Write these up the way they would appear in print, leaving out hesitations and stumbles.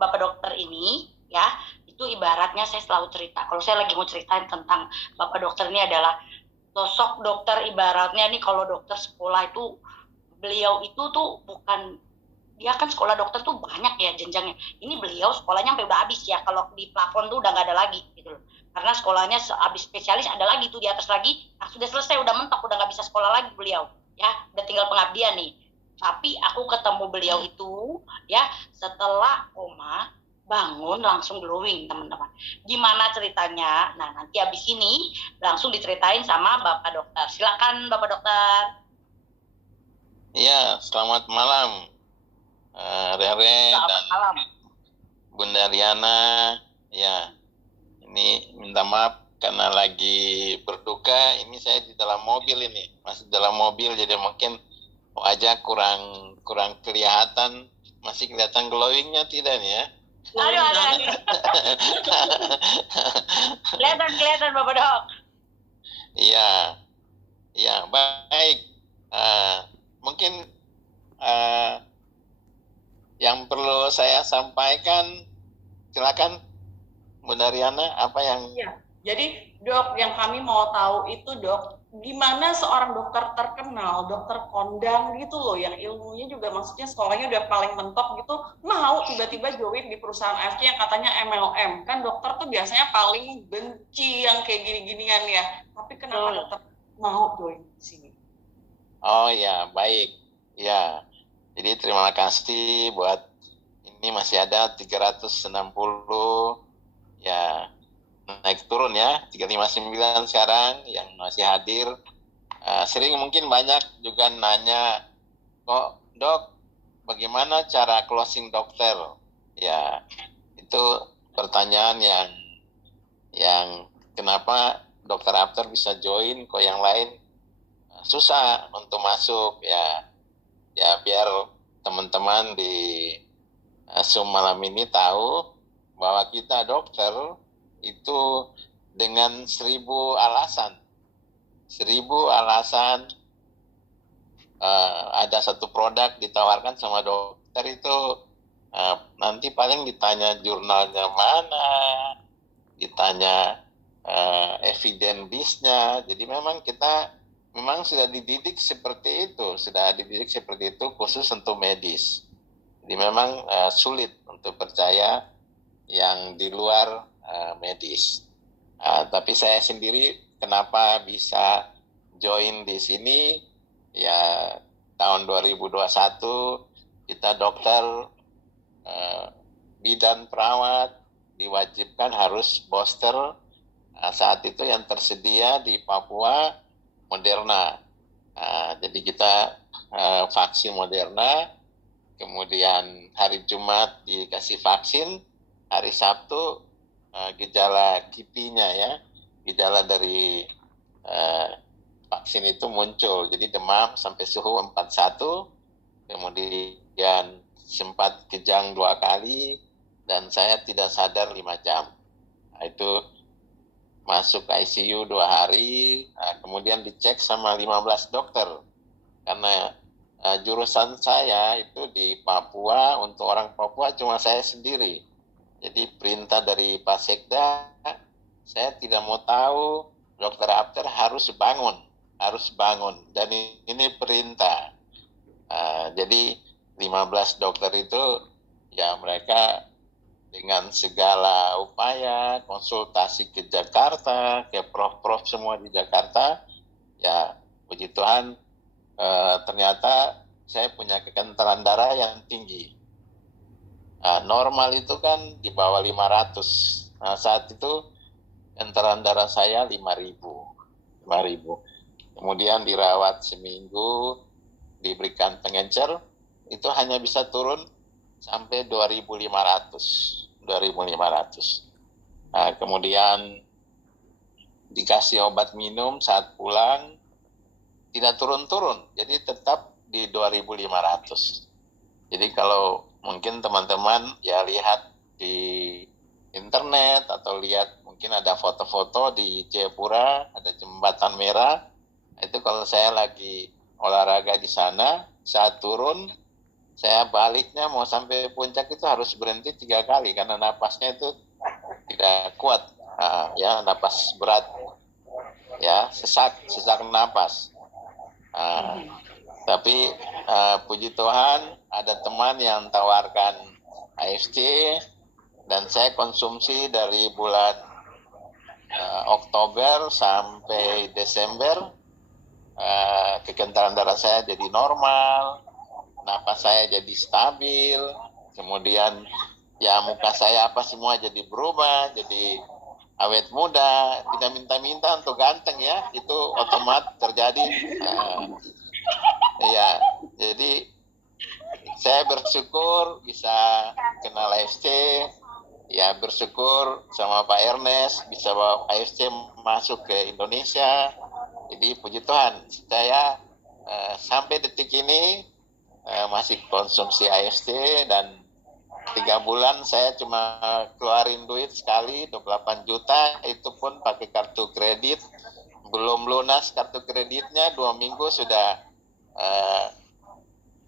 Bapak dokter ini ya, itu ibaratnya saya selalu cerita. Kalau saya lagi mau ceritain tentang Bapak dokter ini adalah sosok dokter ibaratnya nih, kalau dokter sekolah itu beliau itu tuh bukan, dia kan sekolah dokter tuh banyak ya jenjangnya. Ini beliau sekolahnya sampai udah habis ya, kalau di plafon tuh udah nggak ada lagi gitu loh. Karena sekolahnya habis spesialis ada lagi tuh di atas lagi, nah, sudah selesai, udah mentok, udah nggak bisa sekolah lagi beliau. Ya, udah tinggal pengabdian nih. Tapi aku ketemu beliau itu ya setelah koma, bangun langsung glowing teman-teman. Gimana ceritanya? Nah, nanti habis ini langsung diceritain sama Bapak dokter. Silakan Bapak dokter. Iya, selamat malam Rere Selamat dan malam. Bunda Riana. Ya, ini minta maaf karena lagi berduka. Ini saya di dalam mobil ini, masih dalam mobil, jadi mungkin wajah kurang kelihatan. Masih kelihatan glowingnya tidak nih ya? Aduh. Kelihatan Bapak dok. Iya, iya baik. Mungkin yang perlu saya sampaikan, silakan Bunda Riana, apa yang... Ya, jadi dok, yang kami mau tahu itu dok, gimana seorang dokter terkenal, dokter kondang gitu loh, yang ilmunya juga maksudnya sekolahnya udah paling mentok gitu, mau tiba-tiba join di perusahaan AFC yang katanya MLM. Kan dokter tuh biasanya paling benci yang kayak gini-ginian ya, tapi kenapa dokter mau join di sini? Oh ya, baik. Ya, jadi terima kasih buat ini masih ada 360 ya, naik turun ya, 359 sekarang yang masih hadir. Sering mungkin banyak juga nanya, kok dok, bagaimana cara closing dokter? Ya, itu pertanyaan yang kenapa dokter after bisa join, kok yang lain susah untuk masuk ya. Ya biar teman-teman di Zoom malam ini tahu bahwa kita dokter itu dengan 1000 alasan ada satu produk ditawarkan sama dokter itu nanti paling ditanya jurnalnya mana, ditanya evidence base-nya. Jadi memang kita memang sudah dididik seperti itu khusus untuk medis. Jadi memang sulit untuk percaya yang di luar medis. Tapi saya sendiri kenapa bisa join di sini ya, tahun 2021 kita dokter bidan perawat diwajibkan harus booster. Saat itu yang tersedia di Papua Moderna. Jadi kita vaksin Moderna, kemudian hari Jumat dikasih vaksin, hari Sabtu gejala KIPI-nya ya, gejala dari vaksin itu muncul. Jadi demam sampai suhu 41, kemudian sempat kejang 2 kali, dan saya tidak sadar 5 jam. Itu masuk ICU 2 hari, kemudian dicek sama 15 dokter. Karena jurusan saya itu di Papua, untuk orang Papua cuma saya sendiri. Jadi perintah dari Pak Sekda, saya tidak mau tahu, dokter after harus bangun. Dan ini perintah. Jadi 15 dokter itu ya mereka dengan segala upaya konsultasi ke Jakarta, ke prof-prof semua di Jakarta, ya puji Tuhan ternyata saya punya kekentalan darah yang tinggi. Normal itu kan di bawah 500. Nah, saat itu kekentalan darah saya 5.000. Kemudian dirawat seminggu, diberikan pengencer, itu hanya bisa turun sampai 2.500. Kemudian dikasih obat minum saat pulang, tidak turun-turun, jadi tetap di 2.500. Jadi kalau mungkin teman-teman ya lihat di internet atau lihat mungkin ada foto-foto di Jayapura, ada jembatan merah, itu kalau saya lagi olahraga di sana, saat turun saya baliknya mau sampai puncak itu harus berhenti 3 kali karena napasnya itu tidak kuat. Ya, napas berat, ya, sesak napas. Tapi puji Tuhan ada teman yang tawarkan AFC dan saya konsumsi dari bulan Oktober sampai Desember. Kekentalan darah saya jadi normal, napas saya jadi stabil, kemudian ya muka saya apa semua jadi berubah, jadi awet muda, tidak minta-minta untuk ganteng ya, itu otomatis terjadi. Ya, jadi saya bersyukur bisa kenal AFC, ya bersyukur sama Pak Ernest bisa bawa AFC masuk ke Indonesia. Jadi puji Tuhan, saya sampai detik ini masih konsumsi AFC dan 3 bulan saya cuma keluarin duit sekali 28 juta, itu pun pakai kartu kredit, belum lunas kartu kreditnya 2 minggu sudah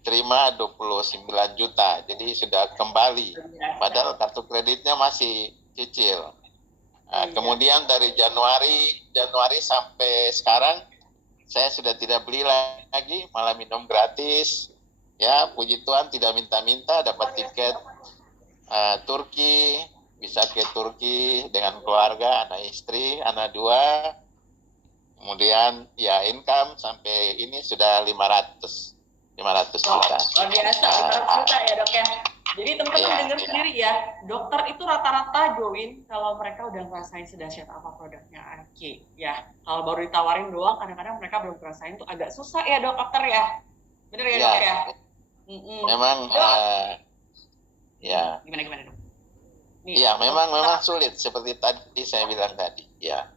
terima 29 juta, jadi sudah kembali, padahal kartu kreditnya masih cicil. Kemudian dari Januari sampai sekarang saya sudah tidak beli lagi, malah minum gratis. Ya, puji Tuhan tidak minta-minta, dapat tiket Turki, bisa ke Turki dengan keluarga, anak istri, anak 2. Kemudian ya income sampai ini sudah 500 juta. Luar biasa, 500 juta ya dok ya. Jadi teman-teman dengar sendiri ya, dokter itu rata-rata join kalau mereka udah ngerasain sedahsyat apa produknya AFC ya. Kalau baru ditawarin doang, kadang-kadang mereka belum ngerasain tuh agak susah ya dokter ya. Bener ya dok ya? Memang ya. Gimana dok? Iya, memang sulit seperti tadi saya bilang tadi. Ya.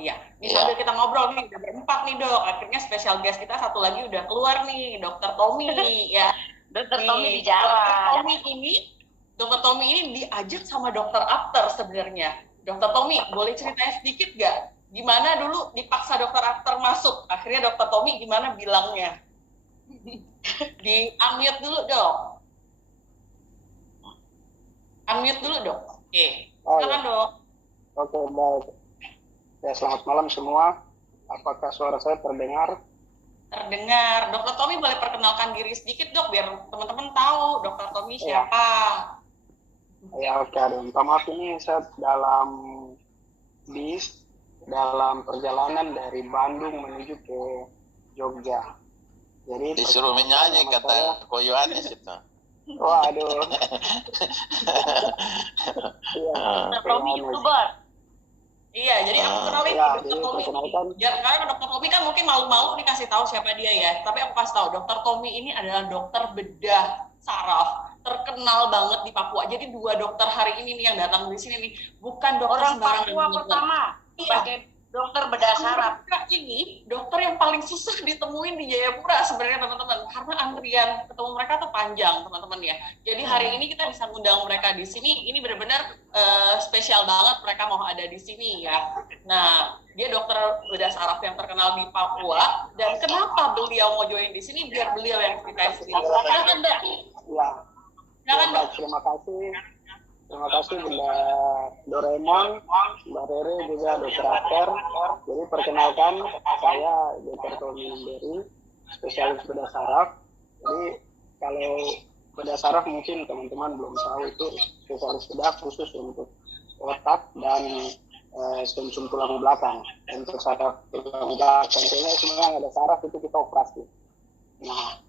Iya, ini sambil kita ngobrol nih, udah berempat nih dok. Akhirnya spesial guest kita satu lagi udah keluar nih, Dokter Tommy ya. Dokter Tommy di jalan. Dokter Tommy ini diajak sama Dokter Apter sebenarnya. Dokter Tommy, boleh ceritain sedikit nggak? Gimana dulu dipaksa Dokter Apter masuk? Akhirnya Dokter Tommy gimana bilangnya? Di-unmute dulu dok. Unmute dulu dok. Oke, silakan dok. Oke, baik. Ya, selamat malam semua. Apakah suara saya terdengar? Terdengar. Dokter Tommy boleh perkenalkan diri sedikit dok, biar teman-teman tahu Dokter Tommy siapa. Ya, oke. Minta maaf, ini saya dalam perjalanan dari Bandung menuju ke Jogja. Jadi disuruh menyanyi kata Koyo Anis itu. Waduh. Dokter Tommy YouTuber. Iya, jadi aku kenalin Dokter Tommy. Karena Dokter Tommy kan mungkin malu-malu dikasih tahu siapa dia ya. Tapi aku kasih tahu, Dokter Tommy ini adalah dokter bedah saraf terkenal banget di Papua. Jadi 2 dokter hari ini nih yang datang di sini nih bukan dokter orang sembarangan. Papua pertama sebagai dokter bedah saraf. Ini dokter yang paling susah ditemuin di Jayapura sebenarnya teman-teman, karena antrian ketemu mereka tuh panjang teman-teman ya. Jadi hari ini kita bisa ngundang mereka di sini, ini benar-benar spesial banget mereka mau ada di sini ya. Nah, dia dokter bedah saraf yang terkenal di Papua, dan kenapa beliau mau join di sini biar beliau yang ceritain sendiri. Silakan Mbak. Ya. Silakan Mbak. Terima kasih Bunda Doraemon, Mbak Rere, juga Dokter Apter. Jadi perkenalkan, saya Dr. Tommy Memberi, spesialis bedah saraf. Jadi kalau bedah saraf mungkin teman-teman belum tahu, itu spesialis bedah khusus untuk otak dan sumsum tulang belakang. Untuk saraf tulang belakang, tentunya semua yang ada saraf itu kita operasi. Nah,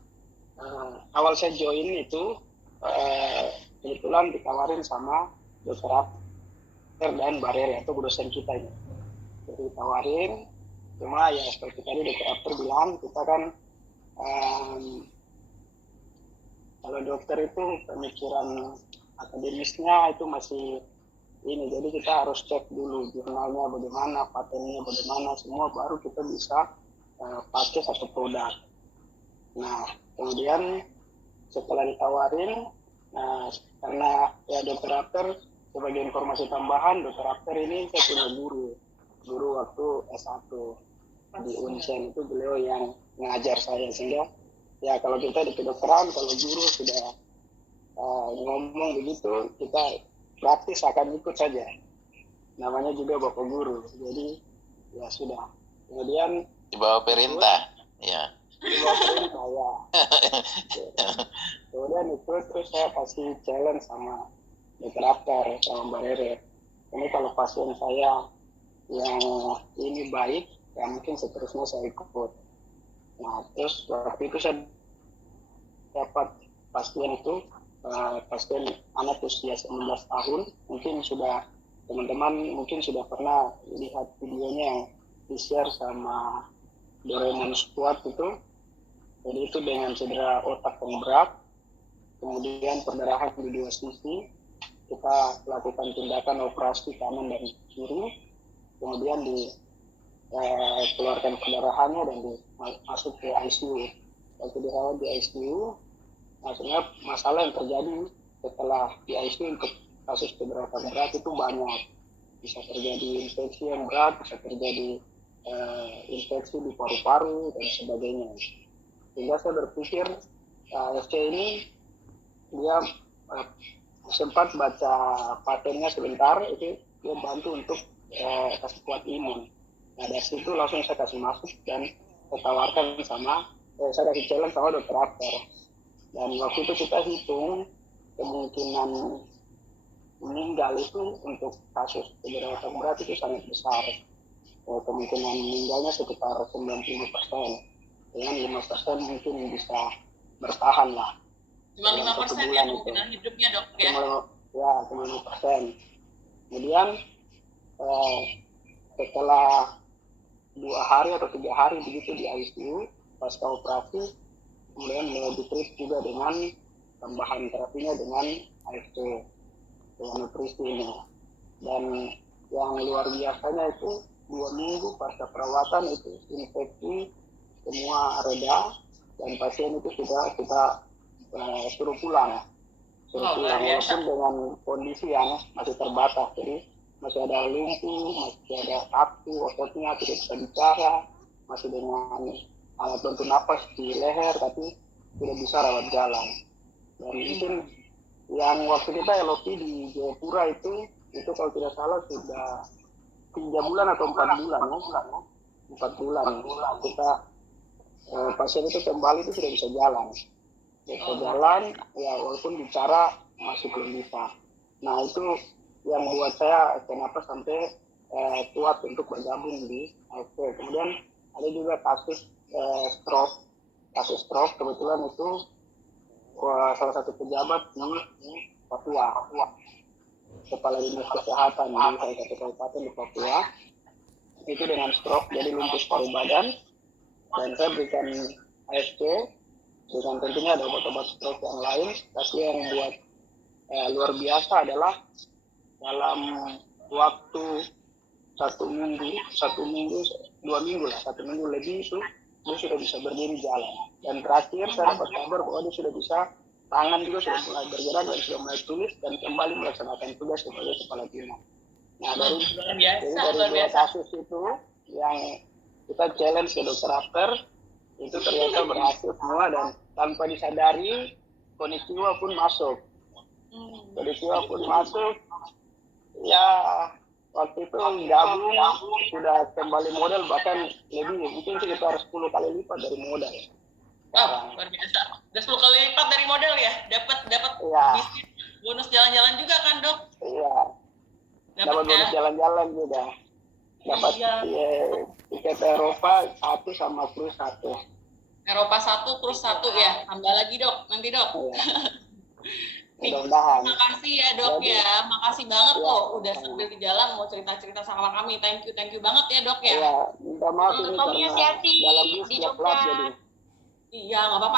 awal saya join itu kebetulan ditawarin sama Dokter Apter dan Barer, yaitu dosen kita ini. Jadi ditawarin, cuma ya seperti tadi Dokter Apter bilang, kita kan kalau dokter itu pemikiran akademisnya itu masih ini, jadi kita harus cek dulu jurnalnya bagaimana, patennya bagaimana, semua baru kita bisa pakai satu produk. Nah, kemudian setelah ditawarin, karena ya Dokter Apter, sebagai informasi tambahan, Dokter Apter ini saya punya guru waktu S1 di Unsen, itu beliau yang ngajar saya, sehingga Ya kalau kita di kedokteran, kalau guru sudah ngomong begitu, kita praktis akan ikut saja. Namanya juga bapak guru, jadi ya sudah. Kemudian Di bawah perintah, ya. di bawah perintah ya. Kemudian ikut, terus saya pasti challenge sama dokter After, sama Mbak Rere. Ini kalau pasien saya yang ini baik, ya mungkin seterusnya saya ikut. Nah, terus waktu itu saya dapat pasien itu, pasien anak usia 19 tahun, mungkin sudah teman-teman mungkin sudah pernah lihat videonya yang di-share sama Doraemon Squad itu. Jadi itu dengan cedera otak yang berat, kemudian perdarahan di dua sisi, kita lakukan tindakan operasi kanan dan kiri, kemudian dikeluarkan perdarahannya dan masuk ke ICU. Waktu dirawat di ICU, maksudnya masalah yang terjadi setelah di ICU untuk kasus cedera otak berat itu banyak. Bisa terjadi infeksi yang berat, bisa terjadi infeksi di paru-paru dan sebagainya. Sehingga saya berpikir FC ini dia sempat baca patennya sebentar, itu dia bantu untuk kasih kuat imun. Nah dari situ langsung saya kasih masuk dan saya tawarkan sama, saya kasih challenge sama dokter After. Dan waktu itu kita hitung kemungkinan meninggal itu untuk kasus cedera otak berat itu sangat besar. Kemungkinan meninggalnya sekitar 90%. Dengan 5% mungkin bisa bertahan lah. Cuma 5% ya kemungkinan hidupnya dok ya? Cuma 5%. Kemudian setelah 2 hari atau 3 hari begitu di ICU, pasca operasi, kemudian mulai ditreat juga dengan tambahan terapinya dengan AFT, dengan nutrisi ini. Dan yang luar biasanya itu 2 minggu pasca perawatan itu infeksi semua reda dan pasien itu sudah kita suruh pulang walaupun dengan kondisi yang masih terbatas, jadi masih ada lumpuh, masih ada kaku, ototnya tidak bisa bicara, masih dengan alat bantu napas di leher tapi tidak bisa rawat jalan. Dan mungkin yang waktu kita LOP di Jayapura itu kalau tidak salah sudah 3 bulan atau 4 bulan ya. 4 bulan kita pasien itu kembali itu sudah bisa jalan. Ya walaupun bicara masih belum bisa. Nah itu yang buat saya kenapa sampai kuat untuk bergabung di AFP. Kemudian ada juga kasus stroke kebetulan itu salah satu pejabat di Papua, kepala dinas kesehatan di salah satu kabupaten di Papua itu dengan stroke, jadi lumpuh paru badan. Dan saya berikan AFC dengan tentunya ada obat-obat stroke yang lain, tapi yang buat luar biasa adalah dalam waktu 1 minggu, 2 minggu lebih itu dia sudah bisa berdiri jalan. Dan terakhir saya dapat kabar bahwa dia sudah bisa, tangan juga sudah mulai bergerak dan sudah mulai tulis dan kembali melaksanakan tugas sebagai kepala dinas. Nah dari 2 kasus itu yang kita challenge ke dokter After itu ternyata berhasil semua dan tanpa disadari Konnichiwa pun masuk. Ya waktu itu gabung sudah kembali modal bahkan lebih, mungkin sekitar 10 kali lipat dari modal. Luar biasa. Udah 10 kali lipat dari modal ya? Dapat ya. Bonus jalan-jalan juga kan dok? Iya. Dapat bonus jalan-jalan juga. Dapat tiket Eropa 1 sama cruise 1. Eropa 1, cruise 1 ya? Tambah lagi dok, nanti dok. Iya. Mudah-mudahan. Terima kasih ya dok ya. Makasih banget loh udah sambil di jalan mau cerita-cerita sama kami. Thank you banget ya dok ya. Iya, minta maaf ini Tommy hati-hati dalam bis di dia pelat Jogja. jadi. Iya, nggak apa-apa.